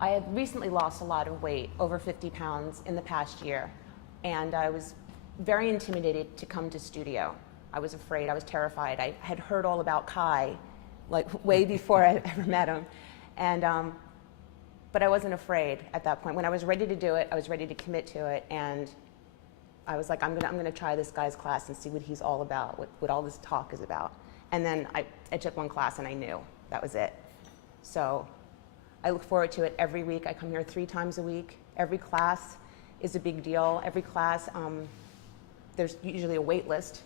I had recently lost a lot of weight, over 50 pounds in the past year, and I was very intimidated to come to studio. I was afraid, I was terrified. I had heard all about Kai, like way before I ever met him, and but I wasn't afraid at that point. When I was ready to do it, I was ready to commit to it, and I was like, I'm gonna try this guy's class and see what he's all about, what all this talk is about. And then I took one class and I knew that was it. So I look forward to it every week. I come here 3 times a week. Every class is a big deal. Every class, there's usually a wait list.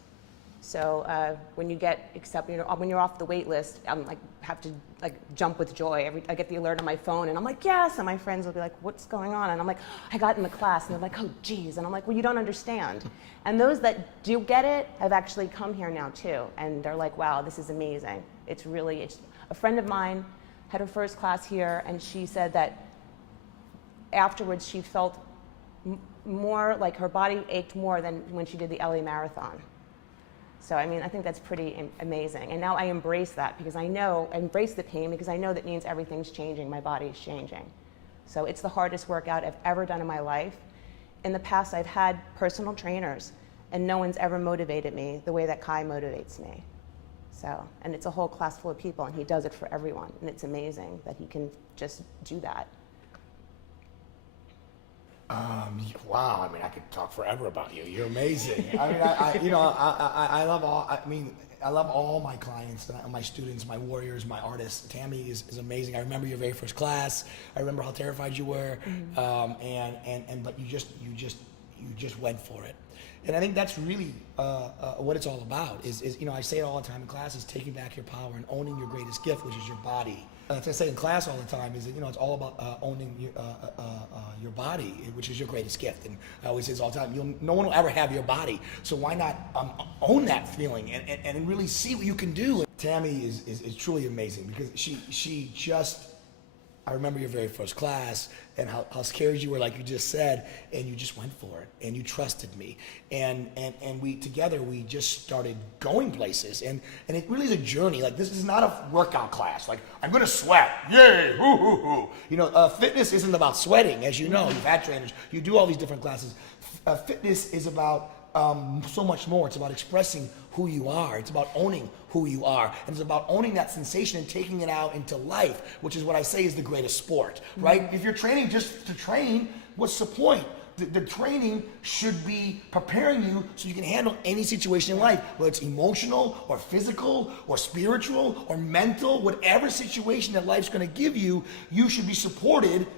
So when you get accepted, when you're off the wait list, I'm like have to like jump with joy. I get the alert on my phone, and I'm like, yes. And my friends will be like, what's going on? And I'm like, I got in the class, and they're like, oh, geez. And I'm like, well, you don't understand. And those that do get it have actually come here now too, and they're like, wow, this is amazing. It's a friend of mine had her first class here, and she said that afterwards she felt more like her body ached more than when she did the LA Marathon. So, I mean, I think that's pretty amazing. And now I embrace that because I embrace the pain because I know that means everything's changing, my body's changing. So it's the hardest workout I've ever done in my life. In the past, I've had personal trainers, and no one's ever motivated me the way that Kai motivates me. So, and it's a whole class full of people, and he does it for everyone. And it's amazing that he can just do that. Wow, I mean, I could talk forever about you. You're amazing. I mean, I love all. I love all my clients, my students, my warriors, my artists. Tammy is amazing. I remember your very first class. I remember how terrified you were, but you just went for it. And I think that's really what it's all about. Is I say it all the time in class: is taking back your power and owning your greatest gift, which is your body. As I say in class all the time, is that it's all about owning your body, which is your greatest gift. And I always say this all the time: no one will ever have your body, so why not own that feeling and really see what you can do. Tammy is truly amazing because she just. I remember your very first class and how scared you were, like you just said, and you just went for it and you trusted me. And we together, we just started going places. And it really is a journey. Like, this is not a workout class. Like, I'm going to sweat. Yay, hoo, hoo, hoo. Fitness isn't about sweating, as you know. You've had trainers. You do all these different classes. Fitness is about so much more. It's about expressing who you are. It's about owning who you are. And it's about owning that sensation and taking it out into life, which is what I say is the greatest sport, right? If you're training just to train, what's the point? The training should be preparing you so you can handle any situation in life, whether it's emotional or physical or spiritual or mental, whatever situation that life's going to give you, you should be supported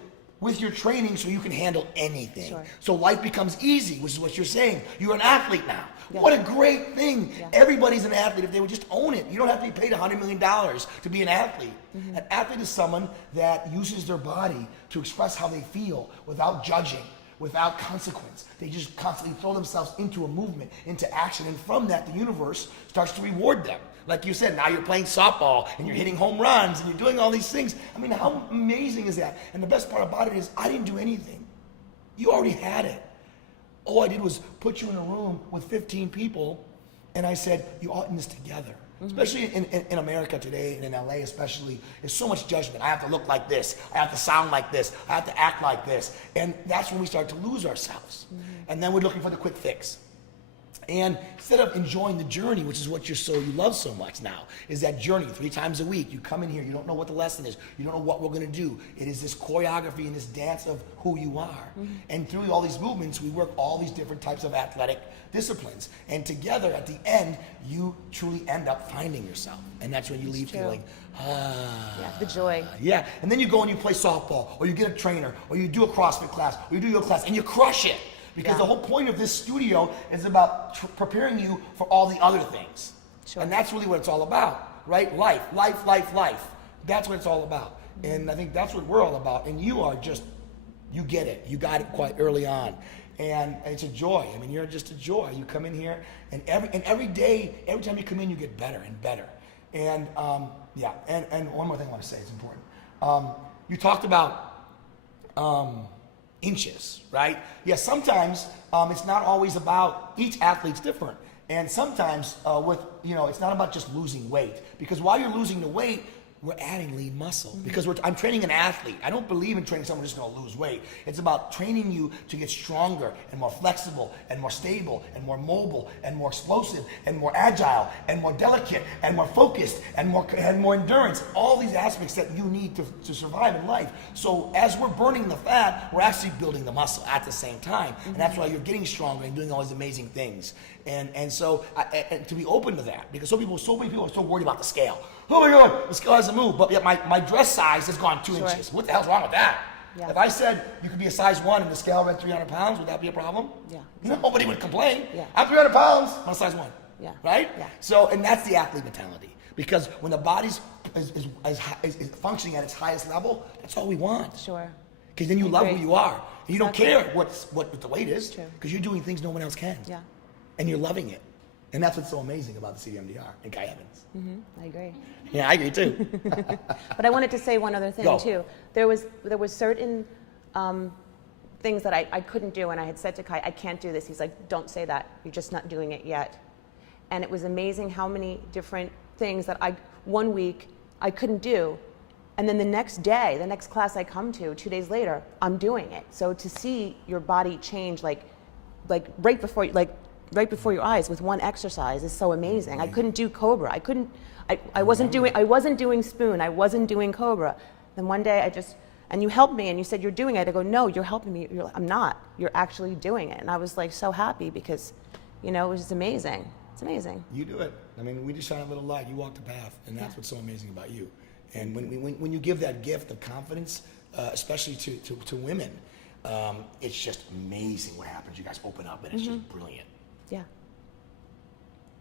with your training so you can handle anything. Sure. So life becomes easy, which is what you're saying. You're an athlete now. Yeah. What a great thing. Yeah. Everybody's an athlete if they would just own it. You don't have to be paid $100 million to be an athlete. Mm-hmm. An athlete is someone that uses their body to express how they feel without judging, without consequence. They just constantly throw themselves into a movement, into action, and from that the universe starts to reward them. Like you said, now you're playing softball and you're hitting home runs and you're doing all these things. I mean, how amazing is that? And the best part about it is I didn't do anything. You already had it. All I did was put you in a room with 15 people and I said, you all in this together. Mm-hmm. Especially in America today and in LA especially, there's so much judgment. I have to look like this. I have to sound like this. I have to act like this. And that's when we start to lose ourselves. Mm-hmm. And then we're looking for the quick fix. And instead of enjoying the journey, which is what you love so much now, is that journey 3 times a week. You come in here, you don't know what the lesson is, you don't know what we're going to do. It is this choreography and this dance of who you are. Mm-hmm. And through all these movements, we work all these different types of athletic disciplines. And together, at the end, you truly end up finding yourself. And that's when you leave feeling, yeah, the joy. Yeah, and then you go and you play softball, or you get a trainer, or you do a CrossFit class, or you do your class, and you crush it. Because the whole point of this studio is about preparing you for all the other things. Sure. And that's really what it's all about, right? Life. That's what it's all about. And I think that's what we're all about. And you are just, you get it. You got it quite early on. And it's a joy. I mean, you're just a joy. You come in here, and every day, every time you come in, you get better and better. And and one more thing I want to say, it's important. You talked about inches, right? Yeah, sometimes it's not always about, each athlete's different. And sometimes it's not about just losing weight. Because while you're losing the weight, we're adding lean muscle because I'm training an athlete. I don't believe in training someone who's just going to lose weight. It's about training you to get stronger and more flexible and more stable and more mobile and more explosive and more agile and more delicate and more focused and more endurance. All these aspects that you need to survive in life. So as we're burning the fat, we're actually building the muscle at the same time. And that's why you're getting stronger and doing all these amazing things. And so and to be open to that, because so many people are so worried about the scale. Oh my God, the scale hasn't moved, but yet my dress size has gone 2 inches. What the hell's wrong with that? Yeah. If I said you could be a size 1 and the scale read 300 pounds, would that be a problem? Yeah. Nobody would complain. Yeah. I'm 300 pounds, I'm a size 1. Yeah. Right? Yeah. So, and that's the athlete mentality. Because when the body's is functioning at its highest level, that's all we want. Sure. Because then you love who you are. And you don't Exactly. care what the weight is. True. Because you're doing things no one else can. Yeah. And you're loving it. And that's what's so amazing about the CDMDR and Kai Evans. I agree. Yeah, I agree too. But I wanted to say one other thing Go. too. There was certain things that I couldn't do, and I had said to Kai, I can't do this. He's like, don't say that. You're just not doing it yet. And it was amazing how many different things that one week I couldn't do, and then the next day, the next class I come to, 2 days later, I'm doing it. So to see your body change, like right before your eyes with one exercise is so amazing. I couldn't do Cobra. I wasn't doing spoon. I wasn't doing Cobra. Then one day and you helped me and you said you're doing it. I go, no, you're helping me. I'm not. You're actually doing it. And I was like so happy because, it was just amazing. It's amazing. You do it. I mean, we just shine a little light. You walk the path, and that's what's so amazing about you. And when you give that gift of confidence, especially to women, it's just amazing what happens. You guys open up, and it's just brilliant. Yeah.